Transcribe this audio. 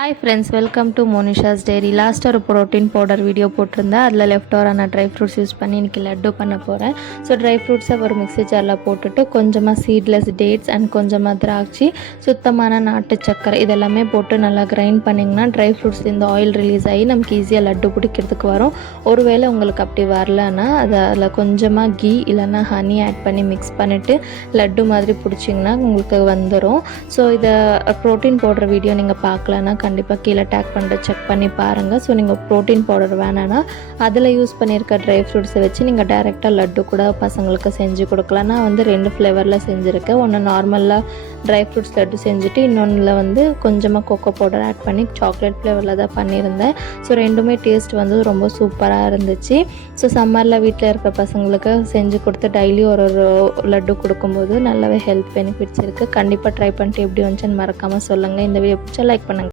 Hi friends, welcome to Monisha's dairy. லாஸ்ட்டாக ஒரு protein powder video போட்டிருந்தேன். அதில் லெஃப்ட் ஓவராக நான் ட்ரை ஃப்ரூட்ஸ் யூஸ் பண்ணி இன்றைக்கி லட்டு பண்ண போகிறேன். ஸோ ட்ரை ஃப்ரூட்ஸை ஒரு மிக்ஸி ஜாரில் போட்டுட்டு கொஞ்சமாக சீட்லெஸ் டேட்ஸ் அண்ட் கொஞ்சமாக திராட்சை, சுத்தமான நாட்டு சக்கரை இதெல்லாமே போட்டு நல்லா கிரைண்ட் பண்ணிங்கன்னா ட்ரை ஃப்ரூட்ஸ் இந்த ஆயில் ரிலீஸ் ஆகி நமக்கு ஈஸியாக லட்டு பிடிக்கிறதுக்கு வரும். ஒருவேளை உங்களுக்கு அப்படி வரலன்னா அதில் கொஞ்சமாக கீ இல்லைன்னா ஹனி ஆட் பண்ணி மிக்ஸ் பண்ணிவிட்டு லட்டு மாதிரி பிடிச்சிங்கன்னா உங்களுக்கு வந்துடும். ஸோ இதை ப்ரோட்டீன் பவுடர் வீடியோ நீங்கள் பார்க்கலன்னா கண்டிப்பாக கீழே டேக் பண்ணுற செக் பண்ணி பாருங்கள். ஸோ நீங்கள் ப்ரோட்டீன் பவுடர் வேணான்னா அதில் யூஸ் பண்ணியிருக்க ட்ரை ஃப்ரூட்ஸை வச்சு நீங்கள் டைரெக்டாக லட்டு கூட பசங்களுக்கு செஞ்சு கொடுக்கலாம். நான் வந்து 2 ஃப்ளேவரில் செஞ்சுருக்கேன். ஒன்று நார்மலாக ட்ரை ஃப்ரூட்ஸ் லட்டு செஞ்சுட்டு இன்னொன்றில் வந்து கொஞ்சமாக கொக்கோ பவுடர் ஆட் பண்ணி சாக்லேட் ஃப்ளேவரில் தான் பண்ணியிருந்தேன். ஸோ ரெண்டுமே டேஸ்ட் வந்து ரொம்ப சூப்பராக இருந்துச்சு. ஸோ சம்மரில் வீட்டில் இருக்க பசங்களுக்கு செஞ்சு கொடுத்து டெய்லி ஒரு லட்டு கொடுக்கும்போது நல்லாவே ஹெல்த் பெனிஃபிட்ஸ் இருக்குது. கண்டிப்பாக ட்ரை பண்ணிட்டு எப்படி வந்துச்சுன்னு மறக்காமல் சொல்லுங்கள். இந்த வீடியோ பிடிச்சா லைக் பண்ணுங்கள்.